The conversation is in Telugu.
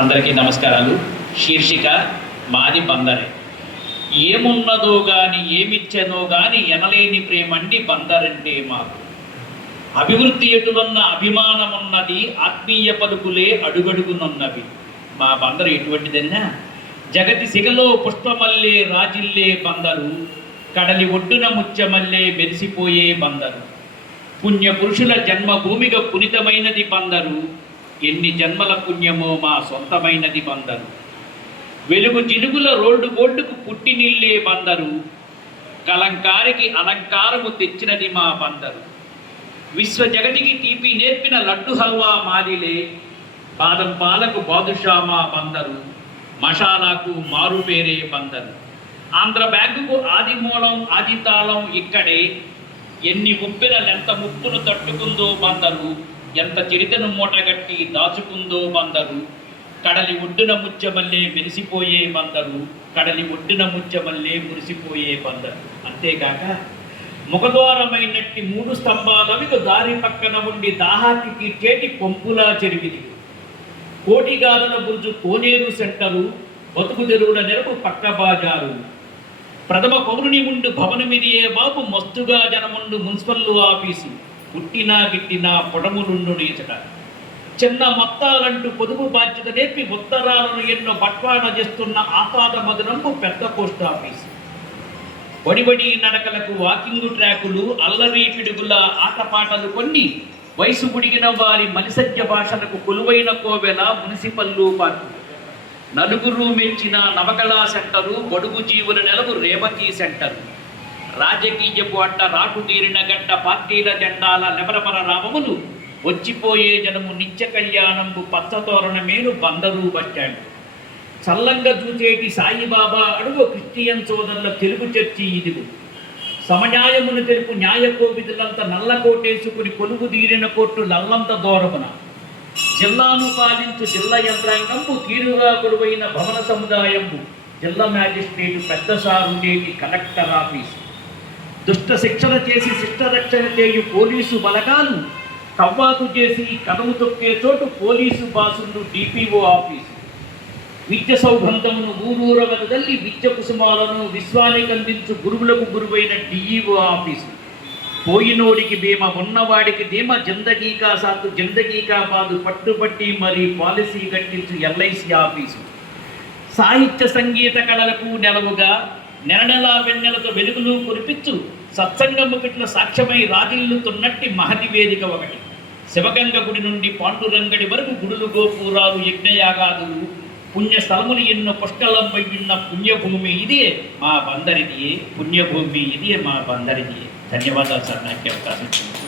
అందరికీ నమస్కారాలు. శీర్షిక మాది బందరే. ఏమున్నదో గాని ఏమిచ్చెనో గాని ఎనలేని ప్రేమండి బందరంటే మాకు. అభివృద్ధి ఎటువన్న అభిమానమున్నది, ఆత్మీయ పలుకులే అడుగడుగునున్నవి. మా బందరు ఎటువంటిదన్నా జగతి సిగలో పుష్పమల్లే రాజిల్లే బందరు, కడలి ఒడ్డున ముత్యమల్లే మెరిసిపోయే బందరు. పుణ్యపురుషుల జన్మభూమిగా పునితమైనది బందరు, ఎన్ని జన్మల పుణ్యమో మా సొంతమైనది బందరు. వెలుగు జిలుగుల రోడ్డు బోర్డుకు పుట్టినిల్లే బందరు, కలంకారికి అలంకారము తెచ్చినది మా బందరు. విశ్వ జగతికి తీపి నేర్పిన లడ్డు హల్వా మాదిలే, బాదం పాలకు బాదుషా మా బందరు, మషాలాకు మారుపేరే బందరు. ఆంధ్ర బ్యాంకుకు ఆది మూలం ఆది తాళం ఇక్కడే, ఎన్ని ముప్పెనలెంత ముప్పును తట్టుకుందో బందరు, ఎంత చిరితను మూటగట్టి దాచుకుందో బందరు. కడలి ఒడ్డున ముత్యమల్లే మెరిసిపోయే బందరు, కడలి ఒడ్డున ముత్యమల్లే మురిసిపోయే బందరు. అంతేకాక ముఖద్వారమైనట్టి 3 స్తంభాలవికు దారి పక్కన ఉండి దాహాకి తీర్చేటి కొంపులా చెరివిది. కోటిగాలల బుర్జు కోనేరు సెంటరు, బతుకు తెరువుల నెరపు పక్క బాజారు. ప్రథమ పౌరుని ముందు భవనమిదియే బాబు, మస్తుగా జనముండు మున్సిపల్ ఆఫీసు. పుట్టినా గిట్టినా పొడములుండు నీచట, చిన్న మొత్తాలంటూ పొదుపు బాధ్యత నేర్పి ఉత్తరాలను ఎన్నో బట్వాడ చేస్తున్న ఆపాద మధురంపు పెద్ద పోస్ట్ ఆఫీసు. వడివడి నడకలకు వాకింగ్ ట్రాకులు, అల్లరి పిడుగుల ఆటపాటలు కొన్ని, వయసు గుడిగిన వారి మలిసజ్జ భాషలకు కొలువైన కోవెల మున్సిపల్లు పార్కు. నలుగురు మెచ్చిన నవకళా సెంటరు, బడుగు జీవుల నెలవు రేవతి సెంటరు. రాజకీయపు అడ్డ రాటు తీరిన గడ్డ పార్టీల జెండాల నెమరమర రామములు, వచ్చిపోయే జనము నిత్య కళ్యాణంపు పచ్చతోరణ మేలు బందరు బస్టాండ్. చల్లంగా చూచేటి సాయిబాబా అడుగు, క్రిస్టియన్ సోదరుల తెలుగు చర్చి ఇదిగు. సమన్యాయమును తెలుపు న్యాయ కోవిదులంత నల్ల కోటేసుకుని కొలువు తీరిన కోర్టు లల్లంత దూరమున. జిల్లాను పాలించు జిల్లా యంత్రాంగంపు, తీరుగా కొలువైన భవన సముదాయంపు. జిల్లా మ్యాజిస్ట్రేటు పెద్ద సారుండేటి కలెక్టర్ ఆఫీసు. దుష్ట శిక్షణ చేసి శిష్ట రక్షణ చేయు పోలీసు బలగాలు, కవ్వాతు చేసి కదము తొక్కే చోటు పోలీసు బాసులు డిపిఓ ఆఫీసు. విద్య సౌగంధమును ఊరూర వెదజల్లి విద్య కుసుమాలను విశ్వానికి అందించు గురువులకు గురువైన డిఈఓ ఆఫీసు. పోయినోడికి బీమ ఉన్నవాడికి ధీమ, జిందగీకా సాతు జిందగీకా బాదు పట్టుబట్టి మరి పాలసీ కట్టించు ఎల్ఐసి ఆఫీసు. సాహిత్య సంగీత కళలకు నెలవుగా నెలనెలా వెన్నెలతో వెలుగులు కురిపించు సత్సంగము పెట్టిన సాక్ష్యమై రాజిల్లుతున్నట్టి మహతి వేదిక ఒకటి. శివగంగ గుడి నుండి పాండురంగడి వరకు గుడులు గోపురాలు యజ్ఞయాగాదులు పుణ్యస్థలములు ఎన్నో పుష్కలంపై ఉన్న పుణ్యభూమి ఇదే మా బందరిదియే, పుణ్యభూమి ఇదే మా బందరిదియే. ధన్యవాదాలు సార్, నాకు అవకాశం ఇచ్చింది.